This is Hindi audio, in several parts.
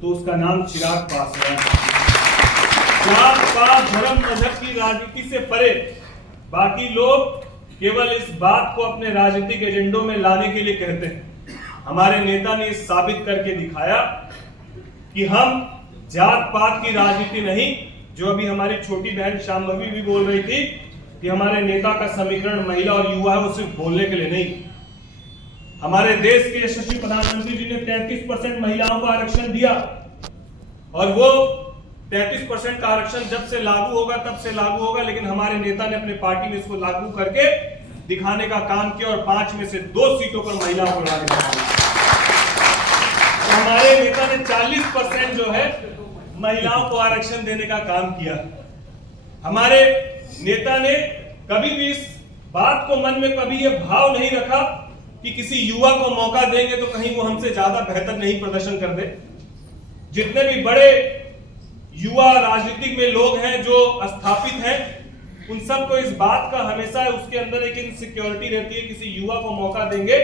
तो उसका नाम चिराग पासवान। जात पात धर्म मजहब की राजनीति से परे बाकी लोग केवल इस बात को अपने राजनीतिक एजेंडों में लाने के लिए कहते हैं। हमारे नेता ने साबित करके दिखाया कि हम जात पात की राजनीति नहीं, जो अभी हमारी छोटी बहन शांभवी भी बोल रही थी कि हमारे नेता का समीकरण महिला और युवा है, वो सिर्फ बोलने के लिए नहीं। हमारे देश के यशस्वी प्रधानमंत्री जी ने 33% महिलाओं को आरक्षण दिया और वो 33% का आरक्षण जब से लागू होगा तब से लागू होगा, लेकिन हमारे नेता ने अपने पार्टी में इसको लागू करके दिखाने का काम किया और 5 में से 2 सीटों पर महिलाओं को लाने का काम किया। तो हमारे नेता ने 40% जो है महिलाओं को आरक्षण देने का काम किया। हमारे नेता ने कभी भी इस बात को मन में कभी ये भाव नहीं रखा कि किसी युवा को मौका देंगे तो कहीं वो हमसे ज्यादा बेहतर नहीं प्रदर्शन कर दे। जितने भी बड़े युवा राजनीतिक में लोग हैं जो स्थापित हैं, उन सबको इस बात का हमेशा उसके अंदर एक इनसिक्योरिटी रहती है, किसी युवा को मौका देंगे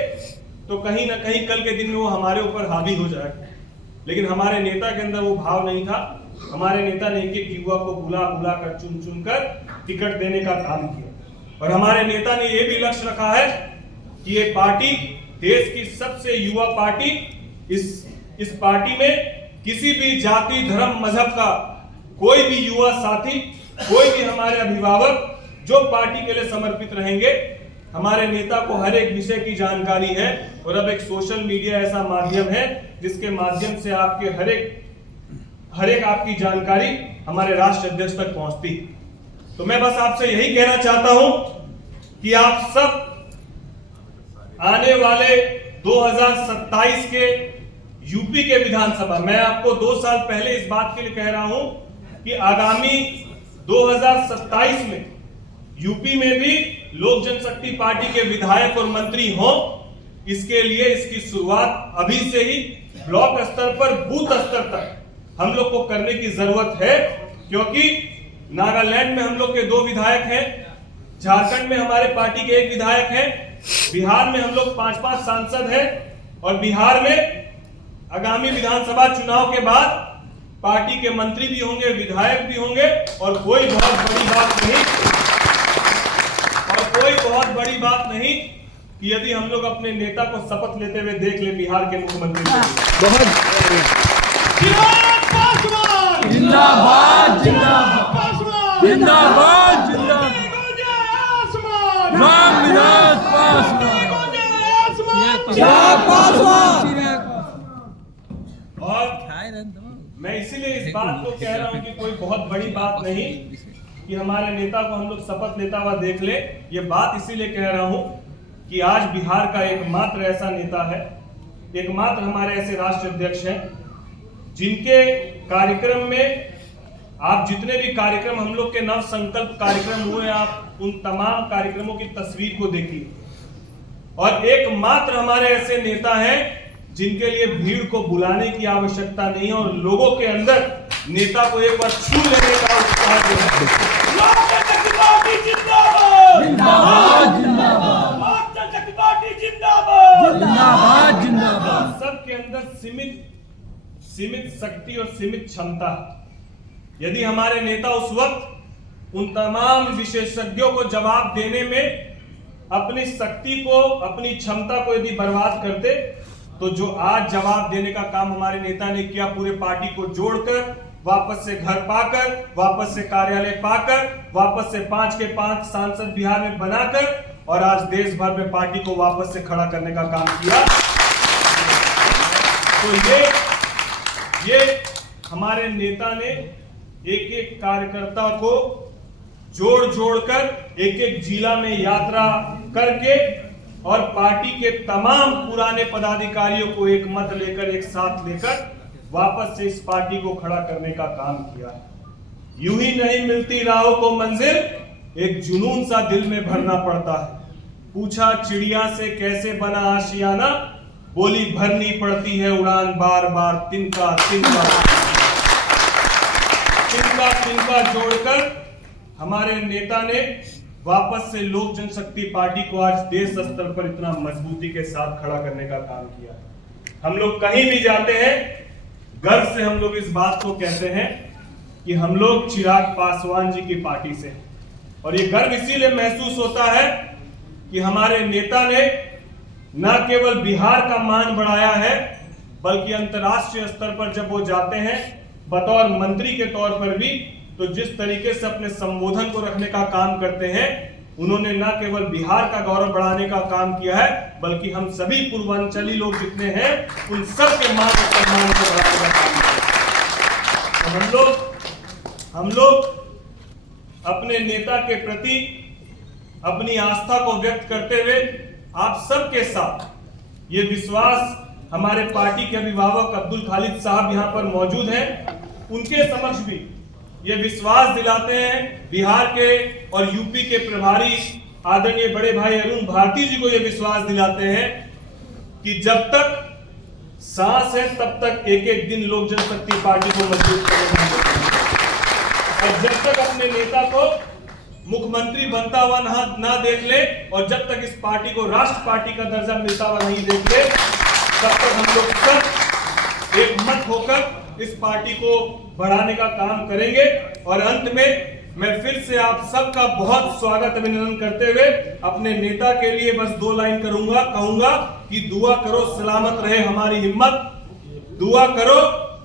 तो कहीं ना कहीं कल के दिन में वो हमारे ऊपर हावी हो जाएगा। लेकिन हमारे नेता के अंदर वो भाव नहीं था। हमारे नेता ने एक एक युवा को बुला बुला कर चुन चुन कर टिकट देने का काम किया और हमारे नेता ने यह भी लक्ष्य रखा है कि ये पार्टी देश की सबसे युवा पार्टी, इस पार्टी में किसी भी जाति धर्म मजहब का कोई भी युवा साथी, कोई भी हमारे अभिभावक जो पार्टी के लिए समर्पित रहेंगे। हमारे नेता को हर एक विषय की जानकारी है और अब एक सोशल मीडिया ऐसा माध्यम है जिसके माध्यम से आपके हर एक आपकी जानकारी हमारे राष्ट्र अध्यक्ष तक पहुंचती। तो मैं बस आपसे यही कहना चाहता हूं कि आप सब आने वाले 2027 के यूपी के विधानसभा, मैं आपको 2 साल पहले इस बात के लिए कह रहा हूं कि आगामी 2027 में यूपी में भी लोक जनशक्ति पार्टी के विधायक और मंत्री हों। इसके लिए इसकी शुरुआत अभी से ही ब्लॉक स्तर पर बूथ स्तर तक हम लोग को करने की जरूरत है, क्योंकि नागालैंड में हम लोग के 2 विधायक हैं, झारखंड में हमारे पार्टी के 1 विधायक है, बिहार में हम लोग 5-5 सांसद हैं और बिहार में आगामी विधानसभा चुनाव के बाद पार्टी के मंत्री भी होंगे, विधायक भी होंगे और कोई बहुत बड़ी बात नहीं कि यदि हम लोग अपने नेता को शपथ लेते हुए देख ले बिहार के मुख्यमंत्री। बहुत जिंदाबाद जिंदाबाद जिंदाबाद और मैं इसीलिए इस बात को कह रहा हूं कि कोई बहुत बड़ी बात नहीं कि हमारे नेता को हम लोग शपथ लेता हुआ देख ले। ये बात इसीलिए कह रहा हूं कि आज बिहार का एकमात्र ऐसा नेता है, एकमात्र हमारे ऐसे राष्ट्र अध्यक्ष हैं जिनके कार्यक्रम में आप जितने भी कार्यक्रम हम लोग के नव संकल्प कार्यक्रम हुए, आप उन तमाम कार्यक्रमों की तस्वीर को देखिए। और एकमात्र हमारे ऐसे नेता हैं जिनके लिए भीड़ को बुलाने की आवश्यकता नहीं है और लोगों के अंदर नेता को एक बार छू लेने का उत्साह सबके अंदर सीमित शक्ति और सीमित क्षमता। यदि हमारे नेता उस वक्त उन तमाम विशेषज्ञों को जवाब देने में अपनी शक्ति को, अपनी क्षमता को यदि बर्बाद करते, तो जो आज जवाब देने का काम हमारे नेता ने किया, पूरे पार्टी को जोड़कर, वापस से घर पाकर, वापस से कार्यालय पाकर, वापस से 5 के 5 सांसद बिहार में बनाकर और आज देश भर में पार्टी को वापस से खड़ा करने का काम किया। तो ये हमारे नेता ने एक एक कार्यकर्ता को जोड़ कर एक एक जिला में यात्रा करके और पार्टी के तमाम पुराने पदाधिकारियों को एक मत लेकर, एक साथ लेकर वापस से इस पार्टी को खड़ा करने का काम किया। यूं ही नहीं मिलती राहों को मंजिल, एक जुनून सा दिल में भरना पड़ता है। पूछा चिड़िया से कैसे बना आशियाना, बोली भरनी पड़ती है उड़ान बार बार, तिनका तिनका तिनका तिनका जोड़कर हमारे नेता ने वापस से लोक जनशक्ति पार्टी को आज देश स्तर पर इतना मजबूती के साथ खड़ा करने का काम किया। हम लोग कहीं भी जाते हैं, गर्व से हम लोग इस बात को कहते हैं कि हम लोग चिराग पासवान जी की पार्टी से, और ये गर्व इसीलिए महसूस होता है कि हमारे नेता ने न केवल बिहार का मान बढ़ाया है, बल्कि अंतर्राष्ट्रीय स्तर पर जब वो जाते हैं बतौर मंत्री के तौर पर भी, तो जिस तरीके से अपने संबोधन को रखने का काम करते हैं, उन्होंने न केवल बिहार का गौरव बढ़ाने का काम किया है, बल्कि हम सभी पूर्वांचली लोग जितने हैं उन सब के मान और सम्मान को बढ़ाने का काम किया है। तो हम लोग अपने नेता के प्रति अपनी आस्था को व्यक्त करते हुए आप सबके साथ ये विश्वास, हमारे पार्टी के अभिभावक अब्दुल खालिद साहब यहाँ पर मौजूद हैं, उनके समक्ष भी ये विश्वास दिलाते हैं, बिहार के और यूपी के प्रभारी आदरणीय बड़े भाई अरुण भारती जी को ये विश्वास दिलाते हैं कि जब तक सांस है तब तक एक एक दिन लोक जनशक्ति पार्टी को मजबूत करेंगे, और जब तक अपने नेता को मुख्यमंत्री बनता हुआ ना देख ले, और जब तक इस पार्टी को राष्ट्र पार्टी का दर्जा मिलता हुआ नहीं देख ले, तब तक हम लोग सब एक मत होकर इस पार्टी को बढ़ाने का काम करेंगे। और अंत में मैं फिर से आप सबका बहुत स्वागत अभिनंदन करते हुए अपने नेता के लिए बस 2 लाइन कहूंगा कि दुआ करो सलामत रहे हमारी हिम्मत, दुआ करो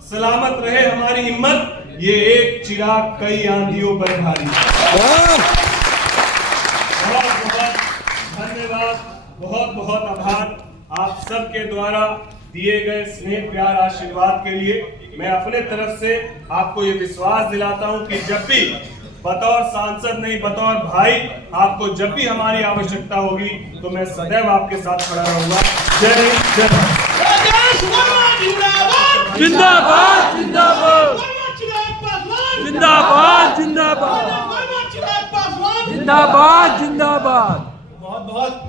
सलामत रहे हमारी हिम्मत, ये एक चिराग कई आंधियों पर भारी। बहुत बहुत धन्यवाद, बहुत बहुत आभार आप सबके द्वारा दिए गए स्नेह प्यार आशीर्वाद के लिए। मैं अपने तरफ से आपको ये विश्वास दिलाता हूं कि जब भी बतौर सांसद नहीं बतौर भाई आपको जब भी हमारी आवश्यकता होगी तो मैं सदैव आपके साथ खड़ा रहूंगा। जय हिंद, जय भारत। जिंदाबाद जिंदाबाद जिंदाबाद जिंदाबाद जिंदाबाद जिंदाबाद। बहुत बहुत